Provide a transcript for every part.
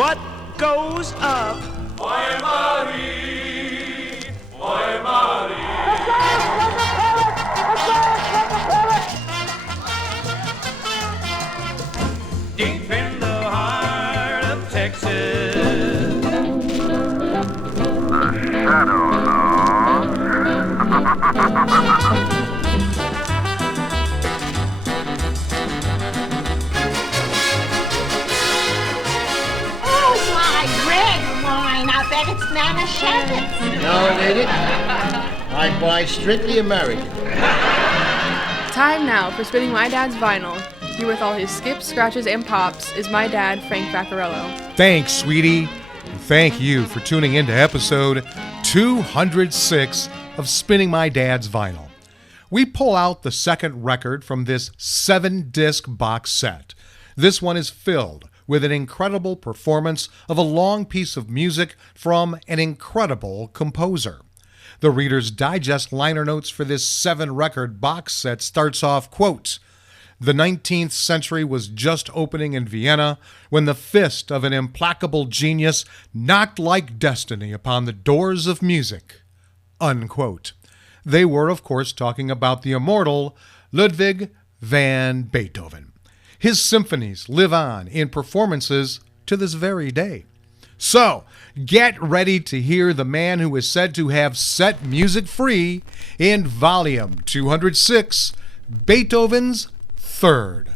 what goes up. Oi, Marie! Oi, Marie! Deep in the heart of Texas. The shadow knows. I bet it's Manischewitz. No, lady. I buy strictly American. Time now for spinning my dad's vinyl. Here with all his skips, scratches, and pops is my dad, Frank Vaccarello. Thanks, sweetie. And thank you for tuning in to episode 206 of Spinning My Dad's Vinyl. We pull out the second record from this 7-disc box set. This one is filled with an incredible performance of a long piece of music from an incredible composer. The Reader's Digest liner notes for this 7-record box set starts off, quote, "The 19th century was just opening in Vienna when the fist of an implacable genius knocked like destiny upon the doors of music," unquote. They were, of course, talking about the immortal Ludwig Van Beethoven. His symphonies live on in performances to this very day. So, get ready to hear the man who is said to have set music free in volume 206, Beethoven's Third.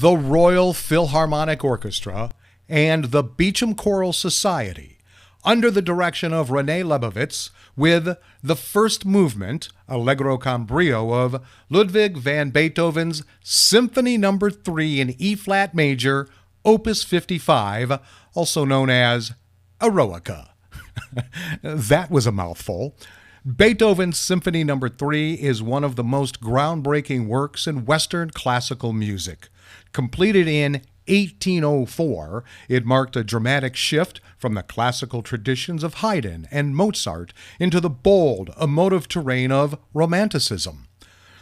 the Royal Philharmonic Orchestra, and the Beecham Choral Society, under the direction of René Lebovitz, with the first movement, Allegro con Brio, of Ludwig van Beethoven's Symphony No. 3 in E-flat major, Opus 55, also known as Eroica. That was a mouthful. Beethoven's Symphony No. 3 is one of the most groundbreaking works in Western classical music. Completed in 1804, it marked a dramatic shift from the classical traditions of Haydn and Mozart into the bold, emotive terrain of Romanticism.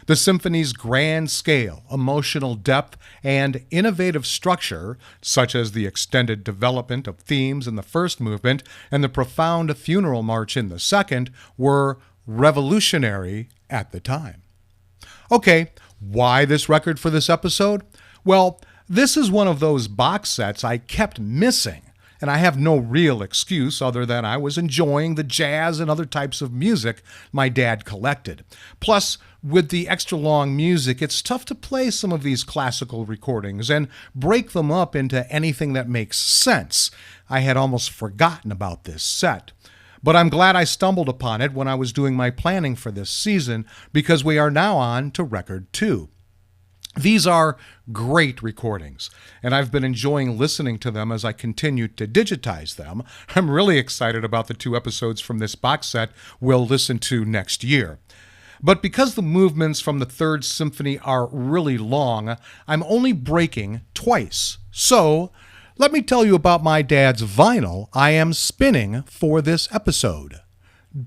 The symphony's grand scale, emotional depth, and innovative structure, such as the extended development of themes in the first movement and the profound funeral march in the second, were revolutionary at the time. Okay, why this record for this episode? Well, this is one of those box sets I kept missing, and I have no real excuse other than I was enjoying the jazz and other types of music my dad collected. Plus, with the extra long music, it's tough to play some of these classical recordings and break them up into anything that makes sense. I had almost forgotten about this set. But I'm glad I stumbled upon it when I was doing my planning for this season, because we are now on to record 2. These are great recordings, and I've been enjoying listening to them as I continue to digitize them. I'm really excited about the 2 episodes from this box set we'll listen to next year. But because the movements from the Third Symphony are really long, I'm only breaking twice. So, let me tell you about my dad's vinyl I am spinning for this episode.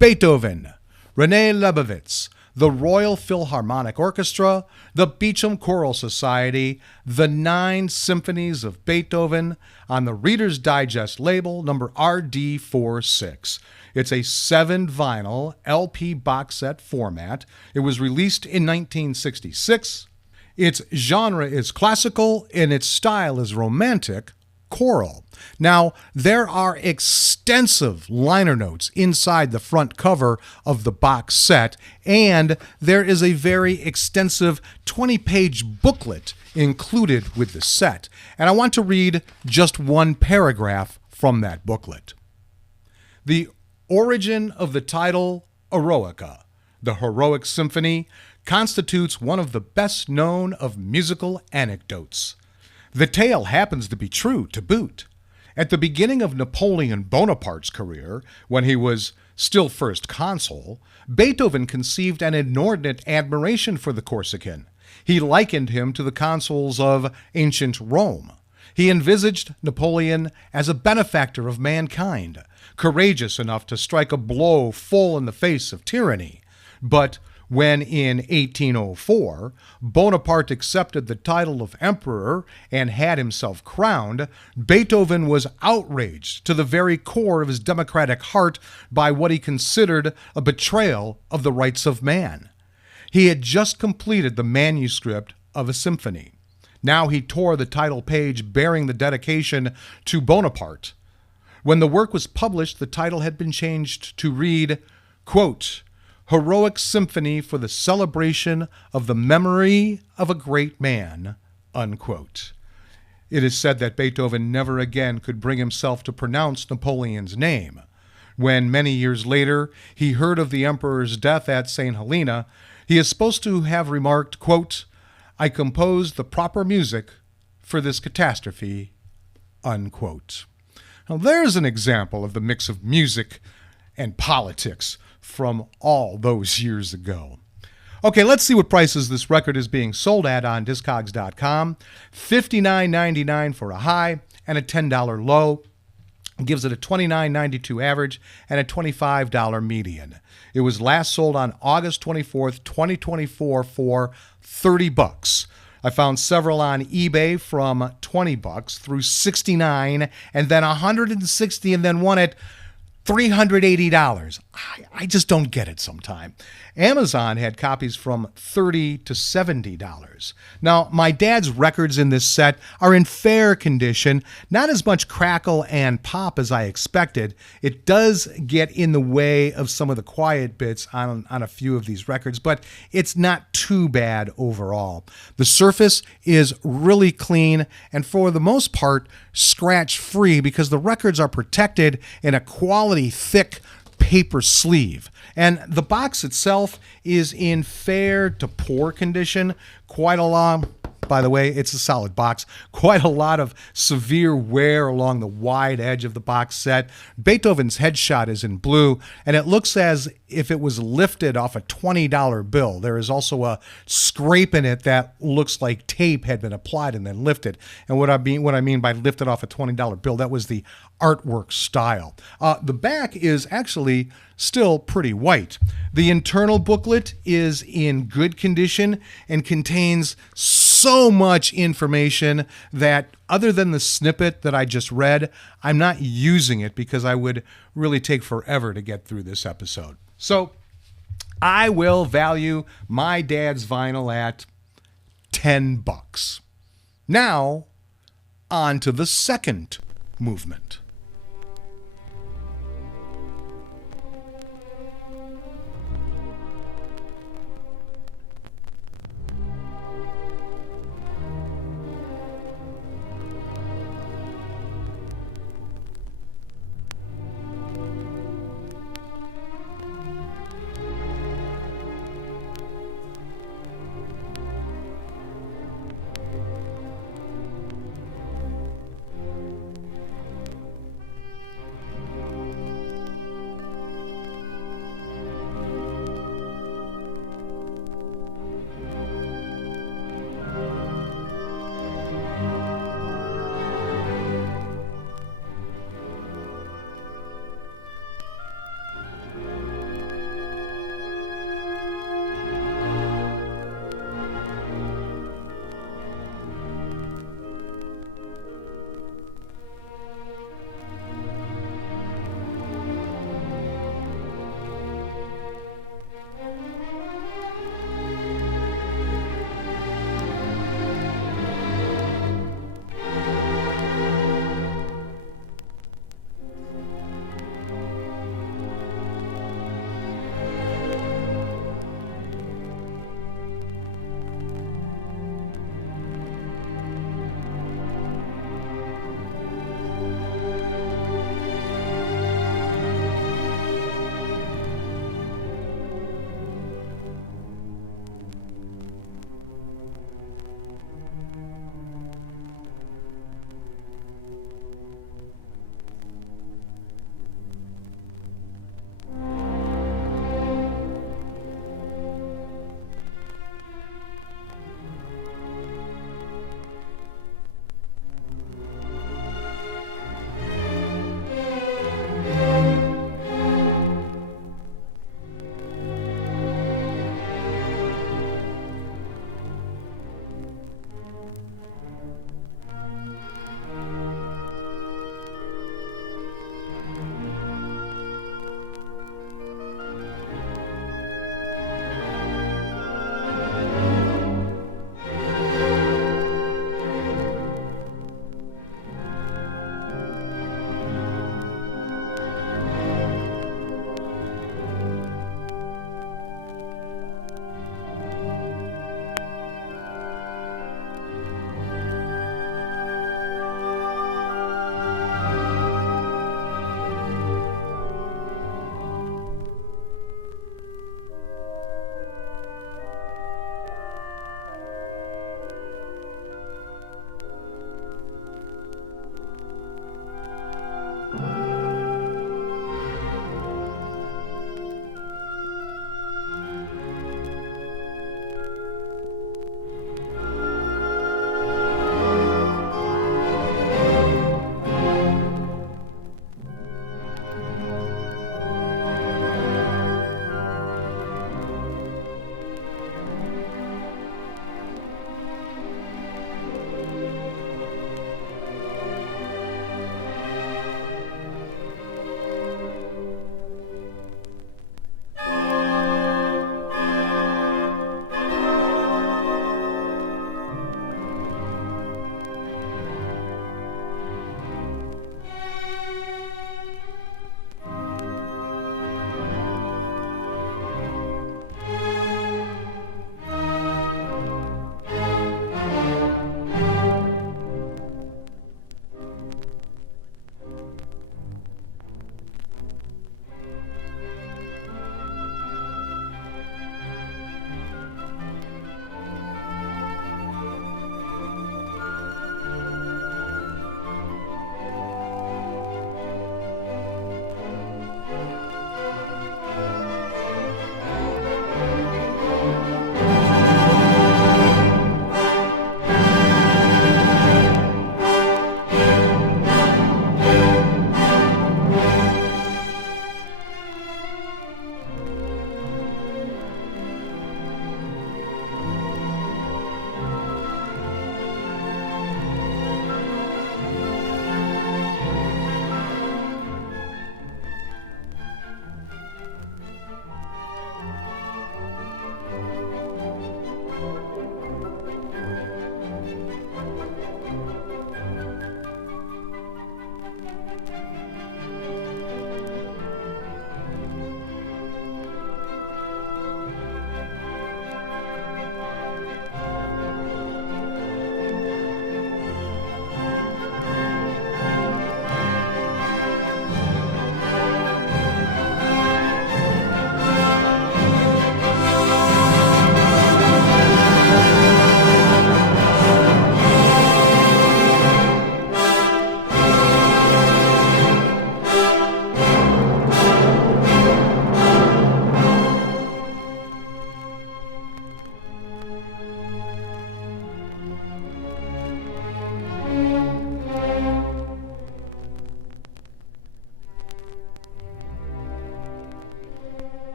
Beethoven, René Lebovitz, the Royal Philharmonic Orchestra, the Beecham Choral Society, the 9 Symphonies of Beethoven, on the Reader's Digest label, number RD46. It's a 7-vinyl LP box set format. It was released in 1966. Its genre is classical, and its style is romantic, choral. Now, there are extensive liner notes inside the front cover of the box set, and there is a very extensive 20-page booklet included with the set. And I want to read just one paragraph from that booklet. The origin of the title Eroica, the heroic symphony, constitutes one of the best known of musical anecdotes. The tale happens to be true to boot. At the beginning of Napoleon Bonaparte's career, when he was still first consul, Beethoven conceived an inordinate admiration for the Corsican. He likened him to the consuls of ancient Rome. He envisaged Napoleon as a benefactor of mankind, courageous enough to strike a blow full in the face of tyranny. But when in 1804, Bonaparte accepted the title of emperor and had himself crowned, Beethoven was outraged to the very core of his democratic heart by what he considered a betrayal of the rights of man. He had just completed the manuscript of a symphony. Now he tore the title page bearing the dedication to Bonaparte. When the work was published, the title had been changed to read, quote, Heroic Symphony for the Celebration of the Memory of a Great Man, unquote. It is said that Beethoven never again could bring himself to pronounce Napoleon's name. When, many years later, he heard of the emperor's death at St. Helena, he is supposed to have remarked, quote, I composed the proper music for this catastrophe, unquote. Now, there's an example of the mix of music and politics from all those years ago. Okay, let's see what prices this record is being sold at on Discogs.com. $59.99 for a high and a $10 low. It gives it a $29.92 average and a $25 median. It was last sold on August 24th, 2024 for $30. I found several on eBay from $20 through $69 and then $160 and then one at $380. I just don't get it sometime. Amazon had copies from $30 to $70. Now, my dad's records in this set are in fair condition, not as much crackle and pop as I expected. It does get in the way of some of the quiet bits on a few of these records, but it's not too bad overall. The surface is really clean and for the most part scratch-free because the records are protected in a quality thick paper sleeve. And the box itself is in fair to poor condition. Quite a lot, by the way, it's a solid box. Quite a lot of severe wear along the wide edge of the box set. Beethoven's headshot is in blue, and it looks as if it was lifted off a $20 bill. There is also a scrape in it that looks like tape had been applied and then lifted. And what I mean by lifted off a $20 bill, that was the artwork style. The back is actually still pretty white. The internal booklet is in good condition and contains so much information that other than the snippet that I just read, I'm not using it because I would really take forever to get through this episode. So I will value my dad's vinyl at $10. Now, on to the second movement.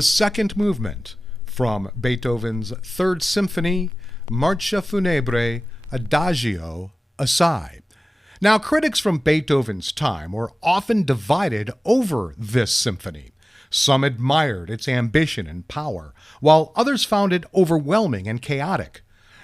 the second movement from Beethoven's Third Symphony, Marcia Funebre, Adagio, Assai. Now, critics from Beethoven's time were often divided over this symphony. Some admired its ambition and power, while others found it overwhelming and chaotic.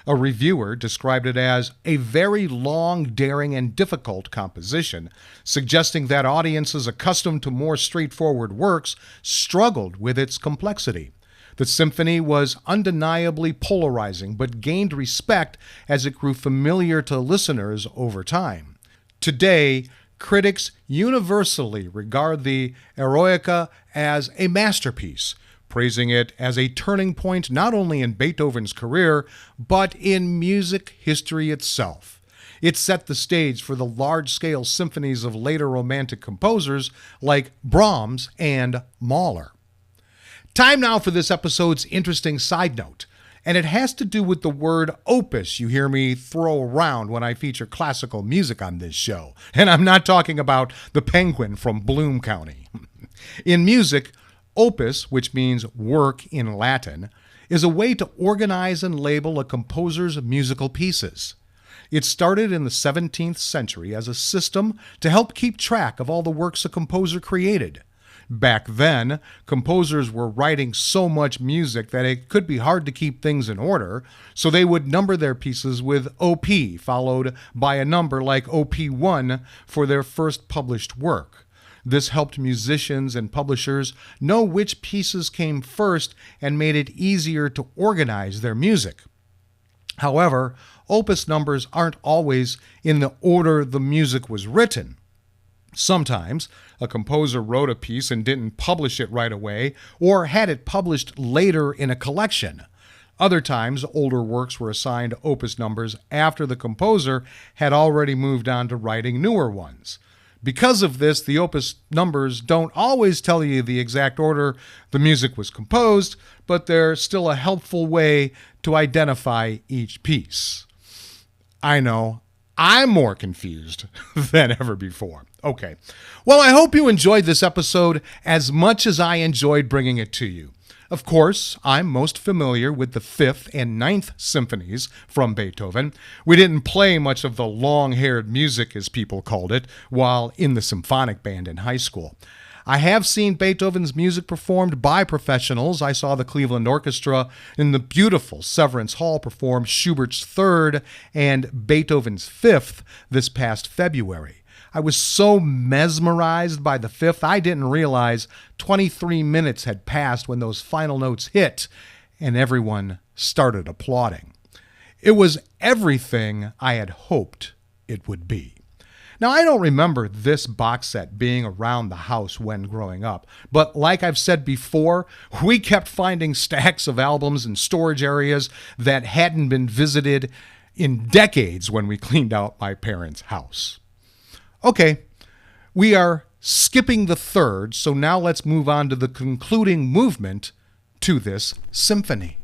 A reviewer described it as a very long, daring, and difficult composition, suggesting that audiences accustomed to more straightforward works struggled with its complexity. The symphony was undeniably polarizing, but gained respect as it grew familiar to listeners over time. Today, critics universally regard the Eroica as a masterpiece, praising it as a turning point not only in Beethoven's career, but in music history itself. It set the stage for the large-scale symphonies of later Romantic composers like Brahms and Mahler. Time now for this episode's interesting side note, and it has to do with the word opus you hear me throw around when I feature classical music on this show. And I'm not talking about the penguin from Bloom County. In music, opus, which means work in Latin, is a way to organize and label a composer's musical pieces. It started in the 17th century as a system to help keep track of all the works a composer created. Back then, composers were writing so much music that it could be hard to keep things in order, so they would number their pieces with OP, followed by a number like OP1 for their first published work. This helped musicians and publishers know which pieces came first and made it easier to organize their music. However, opus numbers aren't always in the order the music was written. Sometimes, a composer wrote a piece and didn't publish it right away, or had it published later in a collection. Other times, older works were assigned opus numbers after the composer had already moved on to writing newer ones. Because of this, the opus numbers don't always tell you the exact order the music was composed, but they're still a helpful way to identify each piece. I know, I'm more confused than ever before. Okay. Well, I hope you enjoyed this episode as much as I enjoyed bringing it to you. Of course, I'm most familiar with the 5th and 9th symphonies from Beethoven. We didn't play much of the long-haired music, as people called it, while in the symphonic band in high school. I have seen Beethoven's music performed by professionals. I saw the Cleveland Orchestra in the beautiful Severance Hall perform Schubert's 3rd and Beethoven's 5th this past February. I was so mesmerized by the 5th, I didn't realize 23 minutes had passed when those final notes hit and everyone started applauding. It was everything I had hoped it would be. Now, I don't remember this box set being around the house when growing up, but like I've said before, we kept finding stacks of albums in storage areas that hadn't been visited in decades when we cleaned out my parents' house. Okay, we are skipping the 3rd, so now let's move on to the concluding movement to this symphony.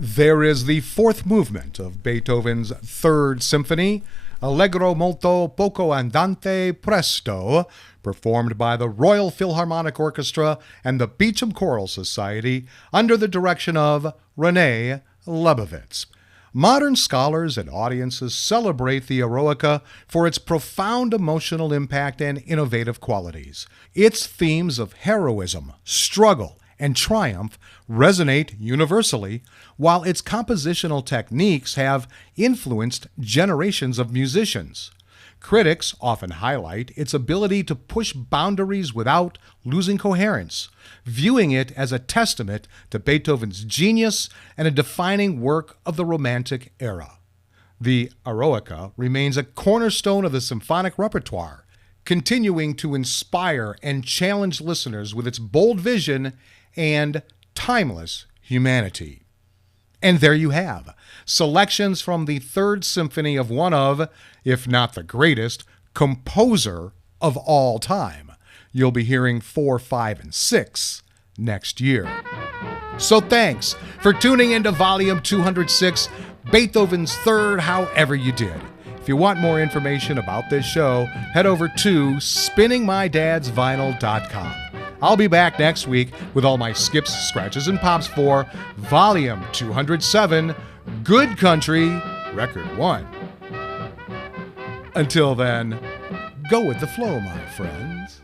There is the fourth movement of Beethoven's Third Symphony, Allegro, Molto, Poco, Andante, Presto, performed by the Royal Philharmonic Orchestra and the Beecham Choral Society under the direction of René Lebovitz. Modern scholars and audiences celebrate the Eroica for its profound emotional impact and innovative qualities. Its themes of heroism, struggle, and triumph resonate universally, while its compositional techniques have influenced generations of musicians. Critics often highlight its ability to push boundaries without losing coherence, viewing it as a testament to Beethoven's genius and a defining work of the Romantic era. The Eroica remains a cornerstone of the symphonic repertoire, continuing to inspire and challenge listeners with its bold vision and timeless humanity. And there you have selections from the Third Symphony of one of, if not the greatest, composer of all time. You'll be hearing 4, 5, and 6 next year. So thanks for tuning into Volume 206, Beethoven's Third However You Did. If you want more information about this show, head over to spinningmydadsvinyl.com. I'll be back next week with all my skips, scratches, and pops for Volume 207, Good Country, Record 1. Until then, go with the flow, my friends.